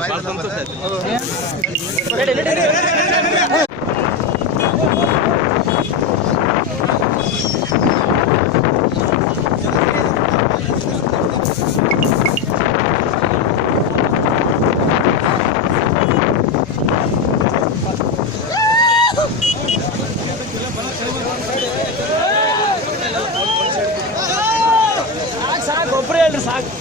ಭಾಳ ಸಂತೋಷ ಆಯ್ತು. ಗೊಬ್ಬರ ಹೇಳ್ರಿ ಸಾಕು.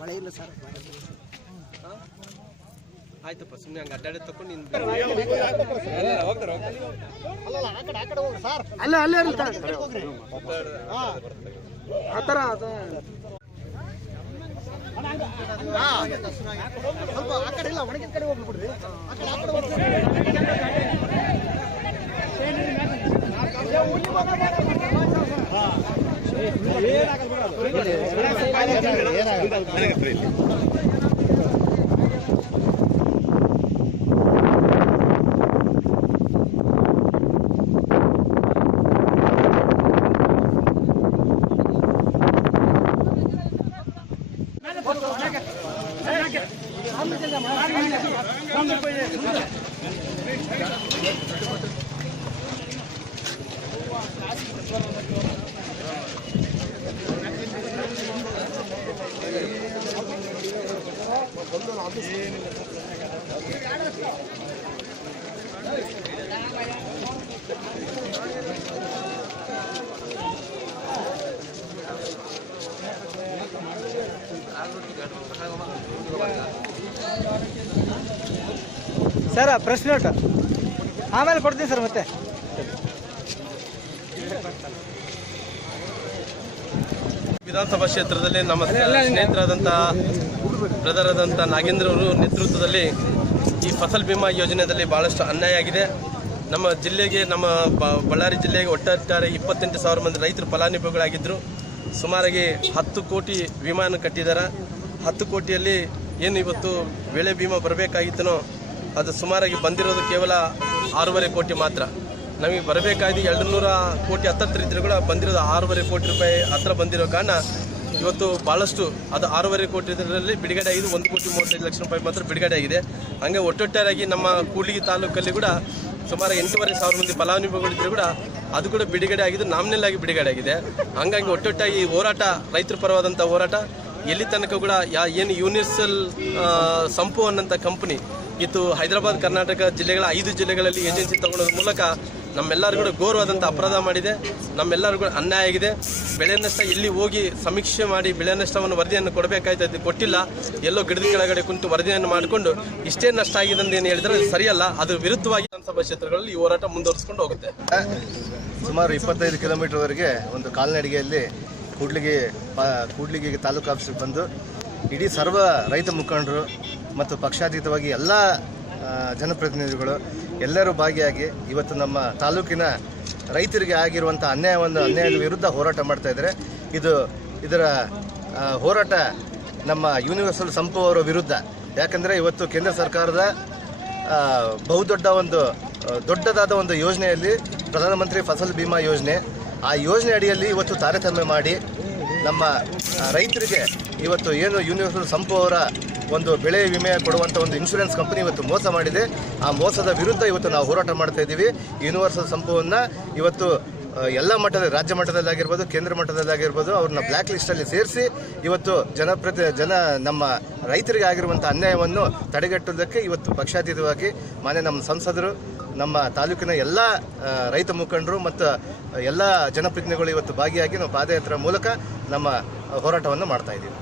ಮಳೆ ಇಲ್ಲ ಸರ್. ಆಯ್ತಪ್ಪ, ಸುಮ್ಮನೆ ಹಂಗೆ ಅಡ್ಡಾಡಿ ತಕೊಂಡು ಅಲ್ಲ ಅಲ್ಲೇ ಆ ಥರ ಸ್ವಲ್ಪ ಆ ಕಡೆ ಇಲ್ಲ, ಒಣಗಿದ ಕಡೆ ಹೋಗ್ಬಿಡ್ರಿ. ಆ ಕಡೆ ಸರ್ ಪ್ರೆಸ್ ನೋಟ್ ಆಮೇಲೆ ಕೊಡ್ತೀನಿ ಸರ್. ಮತ್ತೆ ವಿಧಾನಸಭಾ ಕ್ಷೇತ್ರದಲ್ಲಿ ನಮ್ಮ ಸ್ನೇಹಿತರಾದಂಥ ಬ್ರದರ್ ಆದಂಥ ನಾಗೇಂದ್ರ ಅವರು ನೇತೃತ್ವದಲ್ಲಿ ಈ ಫಸಲ್ ಬಿಮಾ ಯೋಜನೆಯಲ್ಲಿ ಭಾಳಷ್ಟು ಅನ್ಯಾಯ ಆಗಿದೆ. ನಮ್ಮ ಜಿಲ್ಲೆಗೆ, ನಮ್ಮ ಬಳ್ಳಾರಿ ಜಿಲ್ಲೆಗೆ ಒಟ್ಟಾರೆ 28,000 ಮಂದಿ ರೈತರು ಫಲಾನುಭವಿಗಳಾಗಿದ್ದರು. ಸುಮಾರಾಗಿ 10 ಕೋಟಿ ವಿಮಾನ ಕಟ್ಟಿದ್ದಾರೆ. 10 ಕೋಟಿಯಲ್ಲಿ ಏನು ಇವತ್ತು ಬೆಳೆ ವಿಮಾ ಬರಬೇಕಾಗಿತ್ತನೋ ಅದು ಸುಮಾರಾಗಿ ಬಂದಿರೋದು ಕೇವಲ 6.5 ಕೋಟಿ ಮಾತ್ರ. ನಮಗೆ ಬರಬೇಕಾಗಿ 200 ಕೋಟಿ ಹತ್ತತ್ರ ಇದ್ರೂ ಕೂಡ ಬಂದಿರೋದು 6.5 ಕೋಟಿ ರೂಪಾಯಿ ಹತ್ರ ಬಂದಿರೋ ಕಾರಣ ಇವತ್ತು ಭಾಳಷ್ಟು ಅದು 6.5 ಕೋಟಿ ಇದರಲ್ಲಿ ಬಿಡುಗಡೆ ಆಗಿದೆ. 1,35 ಲಕ್ಷ ರೂಪಾಯಿ ಮಾತ್ರ ಬಿಡುಗಡೆ ಆಗಿದೆ. ಹಂಗೆ ಒಟ್ಟೊಟ್ಟಾಗಿ ನಮ್ಮ ಕೂಡ್ಲಿಗಿ ತಾಲೂಕಲ್ಲಿ ಕೂಡ ಸುಮಾರು 8,500 ಮಂದಿ ಫಲಾನುಭವಿಗಳಿದ್ರು ಕೂಡ ಅದು ಕೂಡ ಬಿಡುಗಡೆ ಆಗಿದ್ದು ನಾಮಿನಲ್ ಆಗಿ ಬಿಡುಗಡೆ ಆಗಿದೆ. ಹಂಗಾಗಿ ಒಟ್ಟೊಟ್ಟಾಗಿ ಹೋರಾಟ, ರೈತರ ಪರವಾದಂಥ ಹೋರಾಟ ಎಲ್ಲಿ ತನಕ ಕೂಡ ಏನು ಯೂನಿವರ್ಸಲ್ ಸಂಪು ಅನ್ನೋಂಥ ಕಂಪ್ನಿ ಇತ್ತು ಹೈದರಾಬಾದ್ ಕರ್ನಾಟಕ ಜಿಲ್ಲೆಗಳ 5 ಜಿಲ್ಲೆಗಳಲ್ಲಿ ಏಜೆನ್ಸಿ ತಗೊಳ್ಳೋದ್ರ ಮೂಲಕ ನಮ್ಮೆಲ್ಲರೂ ಕೂಡ ಘೋರವಾದಂಥ ಅಪರಾಧ ಮಾಡಿದೆ. ನಮ್ಮೆಲ್ಲರಿಗೂ ಅನ್ಯಾಯ ಆಗಿದೆ. ಬೆಳೆ ನಷ್ಟ ಇಲ್ಲಿ ಹೋಗಿ ಸಮೀಕ್ಷೆ ಮಾಡಿ ಬೆಳೆ ನಷ್ಟವನ್ನು ವರದಿಯನ್ನು ಕೊಡಬೇಕಾಯ್ತದೆ, ಕೊಟ್ಟಿಲ್ಲ. ಎಲ್ಲೋ ಗಿಡದ ಕೆಳಗಡೆ ಕುಂತು ವರದಿಯನ್ನು ಮಾಡಿಕೊಂಡು ಇಷ್ಟೇ ನಷ್ಟ ಆಗಿದೆ ಅಂತ ಏನು ಹೇಳಿದ್ರೆ ಅದು ಸರಿಯಲ್ಲ. ಅದ್ರ ವಿರುದ್ಧವಾಗಿ ವಿಧಾನಸಭಾ ಕ್ಷೇತ್ರಗಳಲ್ಲಿ ಈ ಹೋರಾಟ ಮುಂದುವರಿಸಿಕೊಂಡು ಹೋಗುತ್ತೆ. ಸುಮಾರು 25 ಕಿಲೋಮೀಟರ್ವರೆಗೆ ಒಂದು ಕಾಲ್ನಡಿಗೆಯಲ್ಲಿ ಕೂಡ್ಲಿಗಿ ತಾಲೂಕು ಆಫೀಸಿಗೆ ಬಂದು ಇಡೀ ಸರ್ವ ರೈತ ಮುಖಂಡರು ಮತ್ತು ಪಕ್ಷಾತೀತವಾಗಿ ಎಲ್ಲ ಜನಪ್ರತಿನಿಧಿಗಳು ಎಲ್ಲರೂ ಭಾಗಿಯಾಗಿ ಇವತ್ತು ನಮ್ಮ ತಾಲೂಕಿನ ರೈತರಿಗೆ ಆಗಿರುವಂಥ ಅನ್ಯಾಯದ ವಿರುದ್ಧ ಹೋರಾಟ ಮಾಡ್ತಾ ಇದ್ದಾರೆ. ಇದರ ಹೋರಾಟ ನಮ್ಮ ಯೂನಿವರ್ಸಲ್ ಸಂಪು ಅವರ ವಿರುದ್ಧ. ಯಾಕಂದರೆ ಇವತ್ತು ಕೇಂದ್ರ ಸರ್ಕಾರದ ದೊಡ್ಡದಾದ ಒಂದು ಯೋಜನೆಯಲ್ಲಿ ಪ್ರಧಾನಮಂತ್ರಿ ಫಸಲ್ ಬಿಮಾ ಯೋಜನೆ, ಆ ಯೋಜನೆ ಅಡಿಯಲ್ಲಿ ಇವತ್ತು ತಾರತಮ್ಯ ಮಾಡಿ ನಮ್ಮ ರೈತರಿಗೆ ಇವತ್ತು ಏನು ಯೂನಿವರ್ಸಲ್ ಸಂಪು ಅವರ ಒಂದು ಬೆಳೆ ವಿಮೆ ಕೊಡುವಂಥ ಒಂದು ಇನ್ಶೂರೆನ್ಸ್ ಕಂಪನಿ ಇವತ್ತು ಮೋಸ ಮಾಡಿದೆ. ಆ ಮೋಸದ ವಿರುದ್ಧ ಇವತ್ತು ನಾವು ಹೋರಾಟ ಮಾಡ್ತಾ ಇದ್ದೀವಿ. ಯೂನಿವರ್ಸಲ್ ಸಂಪುವನ್ನು ಇವತ್ತು ಎಲ್ಲ ಮಟ್ಟದಲ್ಲಿ, ರಾಜ್ಯ ಮಟ್ಟದಲ್ಲಾಗಿರ್ಬೋದು, ಕೇಂದ್ರ ಮಟ್ಟದಲ್ಲಾಗಿರ್ಬೋದು, ಅವ್ರನ್ನ ಬ್ಲ್ಯಾಕ್ ಲಿಸ್ಟಲ್ಲಿ ಸೇರಿಸಿ ಇವತ್ತು ನಮ್ಮ ರೈತರಿಗೆ ಆಗಿರುವಂಥ ಅನ್ಯಾಯವನ್ನು ತಡೆಗಟ್ಟುವುದಕ್ಕೆ ಇವತ್ತು ಪಕ್ಷಾತೀತವಾಗಿ ನಮ್ಮ ಸಂಸದರು, ನಮ್ಮ ತಾಲೂಕಿನ ಎಲ್ಲ ರೈತ ಮುಖಂಡರು ಮತ್ತು ಎಲ್ಲ ಜನಪ್ರತಿನಿಧಿಗಳು ಇವತ್ತು ಭಾಗಿಯಾಗಿ ನಾವು ಪಾದಯಾತ್ರೆ ಮೂಲಕ ನಮ್ಮ ಹೋರಾಟವನ್ನು ಮಾಡ್ತಾ ಇದ್ದೀವಿ.